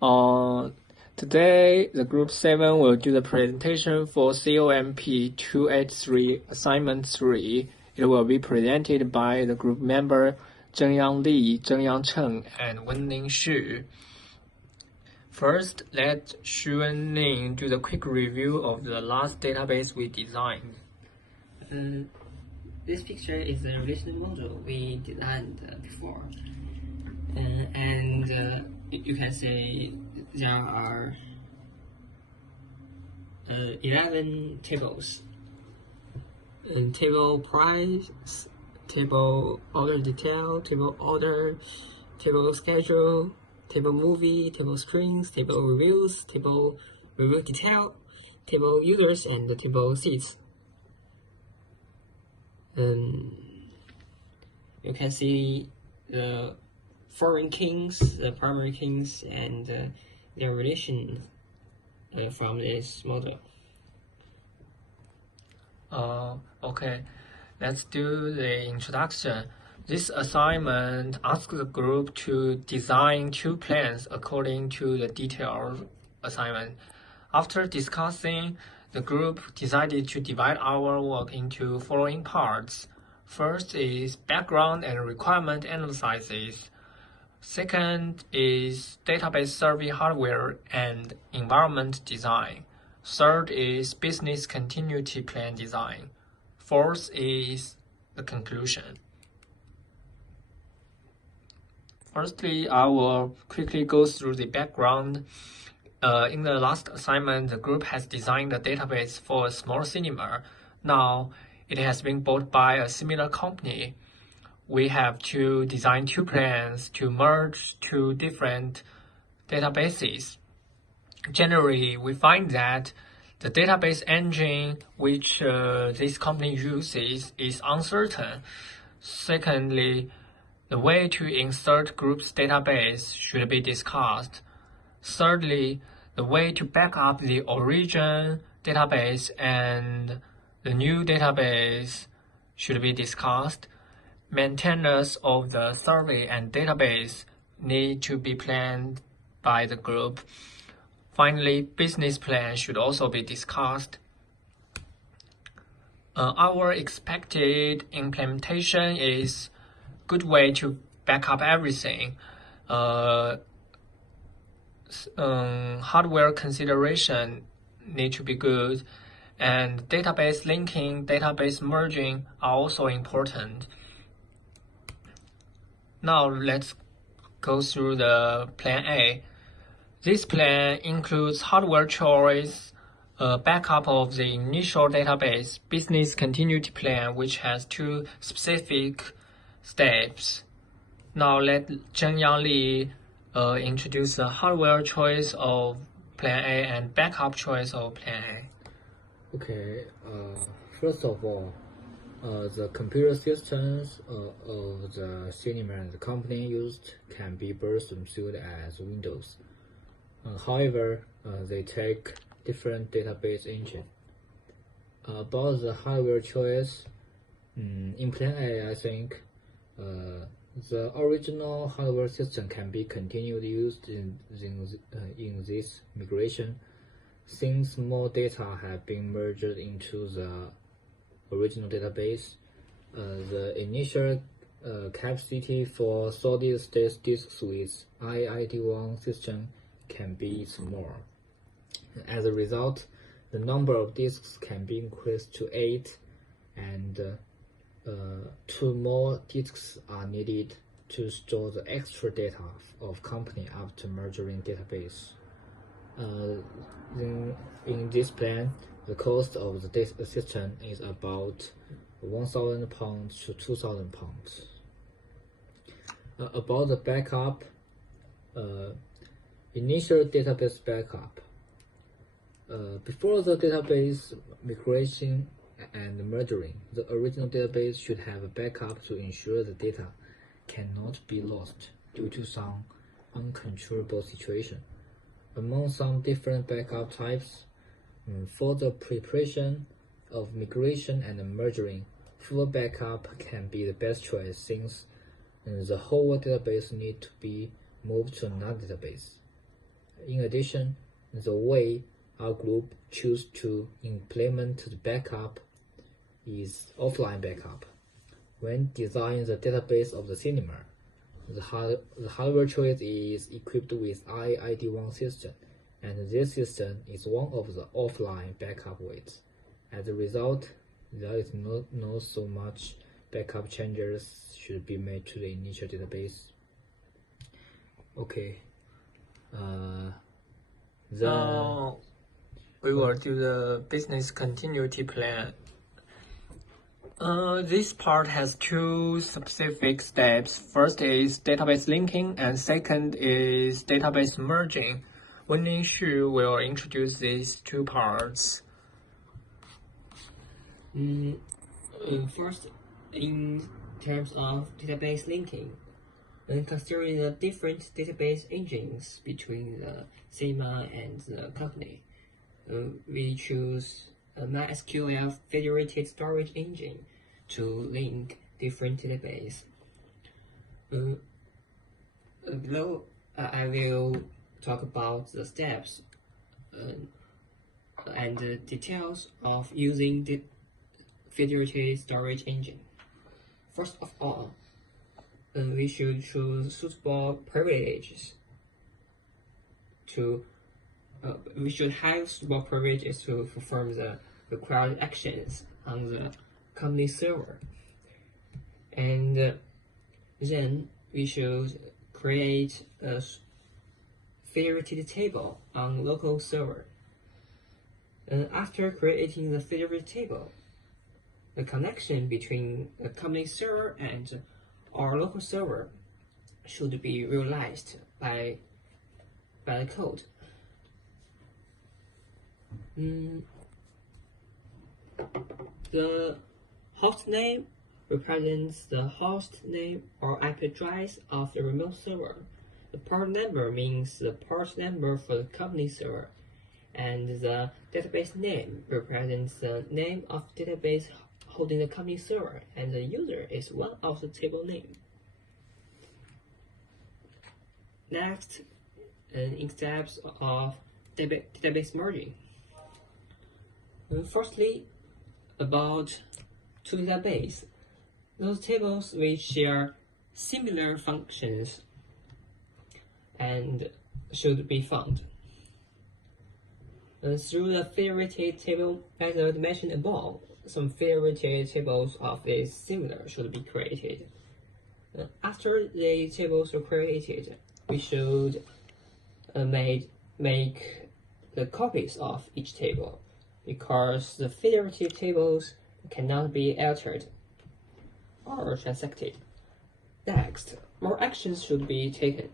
Today, the Group 7 will do the presentation for COMP283 Assignment 3. It will be presented by the group member Zhengyang Li, Zhengyang Cheng, and Wenning Xu. First, let Xu and Ning do the quick review of the last database we designed. This picture is a relational model we designed before. You can see there are 11 tables. Table price, table order detail, table order, table schedule, table movie, table screens, table reviews, table review detail, table users, and table seats. You can see the foreign kings, the primary kings, and their relation from this model. Okay, let's do the introduction. This assignment asks the group to design two plans according to the detailed assignment. After discussing, the group decided to divide our work into following parts. First is background and requirement analysis. Second is database survey hardware and environment design. Third is business continuity plan design. Fourth is the conclusion. Firstly, I will quickly go through the background. In the last assignment, the group has designed a database for a small cinema. Now, it has been bought by a similar company. We have to design two plans to merge two different databases. Generally, we find that the database engine which this company uses is uncertain. Secondly, the way to insert group's database should be discussed. Thirdly, the way to back up the origin database and the new database should be discussed. Maintenance of the survey and database need to be planned by the group. Finally, business plan should also be discussed. Our expected implementation is good way to back up everything. Hardware consideration need to be good, and database linking, database merging are also important. Now let's go through the plan A. This plan includes hardware choice, backup of the initial database, business continuity plan, which has two specific steps. Now let Zhengyang Li introduce the hardware choice of plan A and backup choice of plan A. Okay, first of all, the computer systems of the cinema and the company used can be both understood as Windows. However, they take different database engine. About the hardware choice, in plan A, I think the original hardware system can be continued used in this migration, since more data have been merged into the original database. The initial capacity for solid-state disks with IID1 system can be small. As a result, the number of disks can be increased to 8, and 2 more disks are needed to store the extra data of company after merging database. In this plan, the cost of the data system is about £1,000 to £2,000. About the backup, initial database backup. Before the database migration and merging, the original database should have a backup to ensure the data cannot be lost due to some uncontrollable situation. Among some different backup types, for the preparation of migration and merging, full backup can be the best choice, since the whole database needs to be moved to another database. In addition, the way our group choose to implement the backup is offline backup. When designing the database of the cinema, the hardware choice is equipped with IID1 system, and this system is one of the offline backup ways. As a result, there is no so much backup changes should be made to the initial database. Okay. Now we will do the business continuity plan. This part has two specific steps. First is database linking, and second is database merging. Wenling Xu will introduce these two parts. First, in terms of database linking, when considering the different database engines between the cinema and the company, we choose a MySQL federated storage engine to link different databases. Below, I will talk about the steps and the details of using the federated storage engine. First of all, we should choose suitable privileges we should have suitable privileges to perform the required actions on the company server. And then we should create a federated table on local server. After creating the federated table, the connection between the company server and our local server should be realized by the code. The host name represents the host name or IP address of the remote server. The port number means the port number for the company server, and the database name represents the name of the database holding the company server, and the user is one of the table name. Next, in steps of database merging. Firstly, about two databases. Those tables which share similar functions and should be found. Through the federated table method mentioned above, some federated tables of this similar should be created. After the tables are created, we should make the copies of each table, because the federated tables cannot be altered or transacted. Next, more actions should be taken,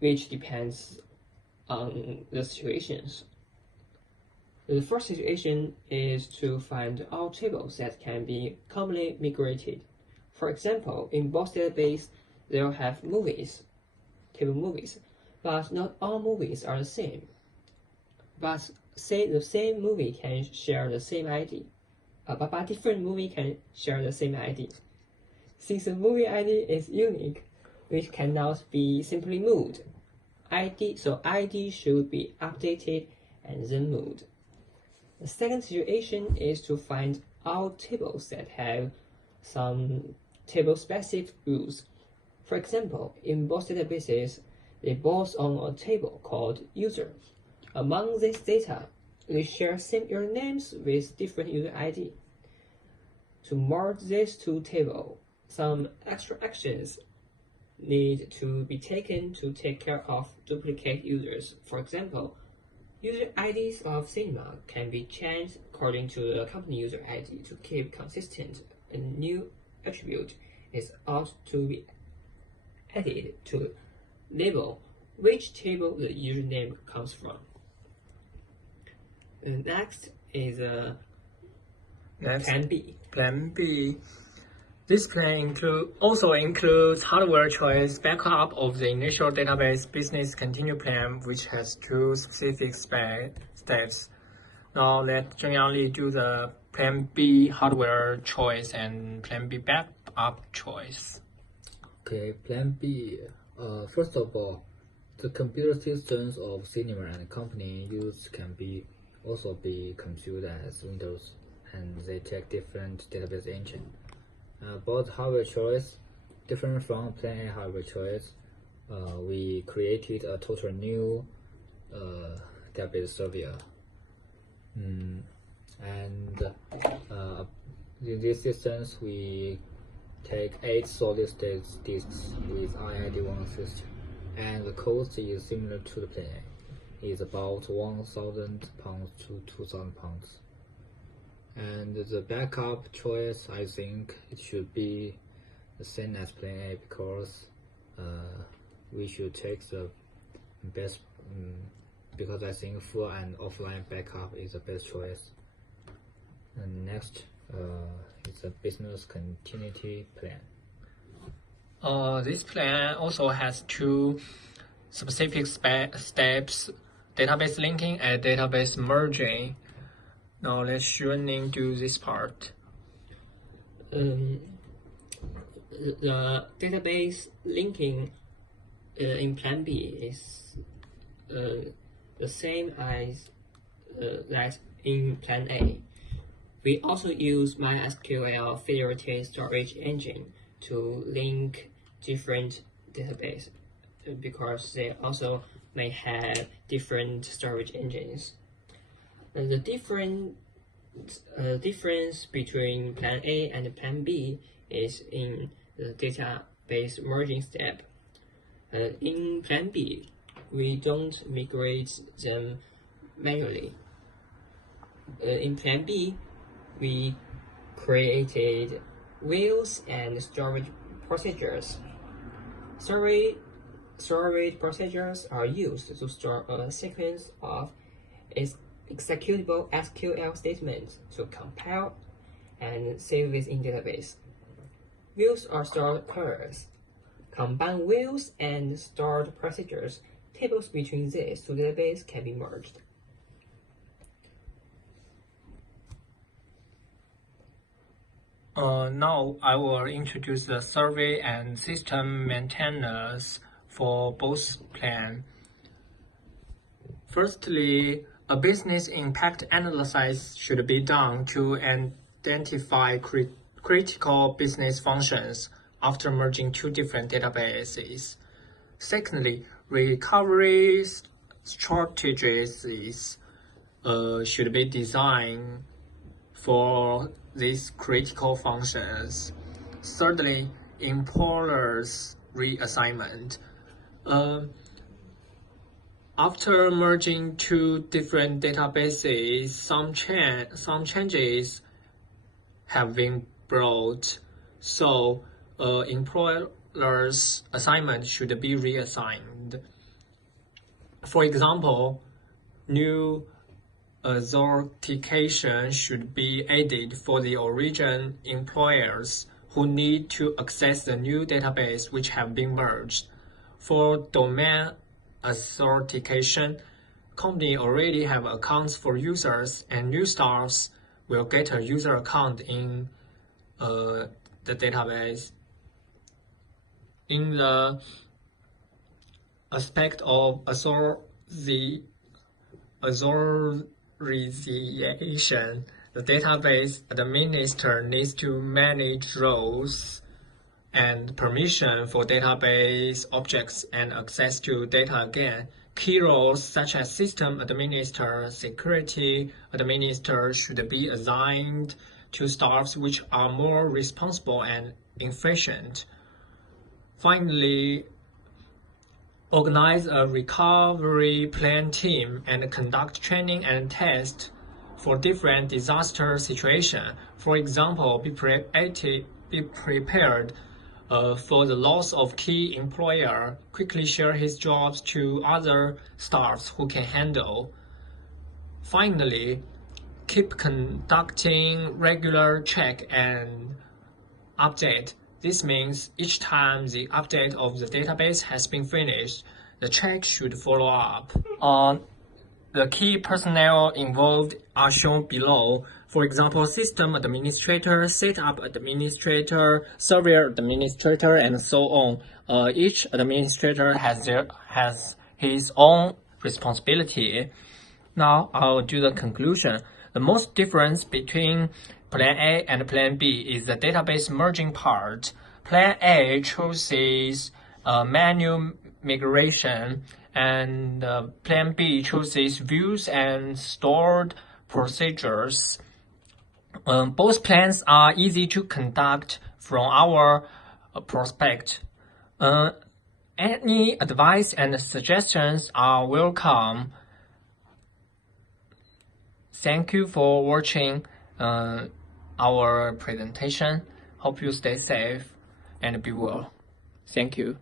which depends on the situations. The first situation is to find all tables that can be commonly migrated. For example, in both databases, they'll have table movies, but not all movies are the same. But say the same movie can share the same ID, but different movie can share the same ID. Since the movie ID is unique, which cannot be simply moved, so ID should be updated and then moved. The second situation is to find all tables that have some table-specific rules. For example, in both databases, they both own a table called user. Among this data, they share same usernames with different user ID. To merge these two tables, some extra actions need to be taken to take care of duplicate users. For example, user IDs of cinema can be changed according to the company user ID to keep consistent. A new attribute is ought to be added to label which table the username comes from. Next is Plan B. Plan B. This plan also includes hardware choice backup of the initial database business continue plan, which has two specific steps. Now let Zhengyang do the Plan B hardware choice and Plan B backup choice. Okay, Plan B. First of all, The computer systems of cinema and company used can also be computed as Windows, and they take different database engine. About hardware choice, different from Plan A hardware choice, we created a total new database server. And in these systems, we take 8 solid-state disks with IID1 system, and the cost is similar to the Plan A. It's about 1,000 pounds to 2,000 pounds. And the backup choice, I think it should be the same as Plan A, because we should take the best, because I think full and offline backup is the best choice. And next is a business continuity plan. This plan also has 2 specific steps: database linking and database merging. Now let's Xuanning do this part. The database linking in Plan B is the same as that in Plan A. We also use MySQL federated storage engine to link different databases because they also may have different storage engines. The difference between Plan A and Plan B is in the database merging step. In Plan B, we don't migrate them manually. In Plan B, we created views and storage procedures. Storage procedures are used to store a sequence of executable SQL statements to compile and save within database. Views are stored queries. Combine views and stored procedures. Tables between these 2 databases can be merged. Now I will introduce the survey and system maintenance for both plans. Firstly, a business impact analysis should be done to identify critical business functions after merging 2 different databases. Secondly, recovery strategies should be designed for these critical functions. Thirdly, employers reassignment. After merging 2 different databases, some changes have been brought, so employers' assignment should be reassigned. For example, new authentication should be added for the origin employers who need to access the new database which have been merged. For domain authentication, company already have accounts for users, and new staffs will get a user account in the database. In the aspect of authorization, the database administrator needs to manage roles and permission for database objects and access to data again. Key roles such as system administrator, security administrator should be assigned to staffs which are more responsible and efficient. Finally, organize a recovery plan team and conduct training and tests for different disaster situations. For example, be prepared for the loss of key employer, quickly share his jobs to other staffs who can handle. Finally, keep conducting regular check and update. This means each time the update of the database has been finished, the check should follow up. The key personnel involved are shown below. For example, system administrator, setup administrator, server administrator, and so on. Each administrator has his own responsibility. Now I'll do the conclusion. The most difference between Plan A and Plan B is the database merging part. Plan A chooses manual migration, and Plan B chooses views and stored procedures. Both plans are easy to conduct from our prospect. Any advice and suggestions are welcome. Thank you for watching our presentation. Hope you stay safe and be well. Thank you.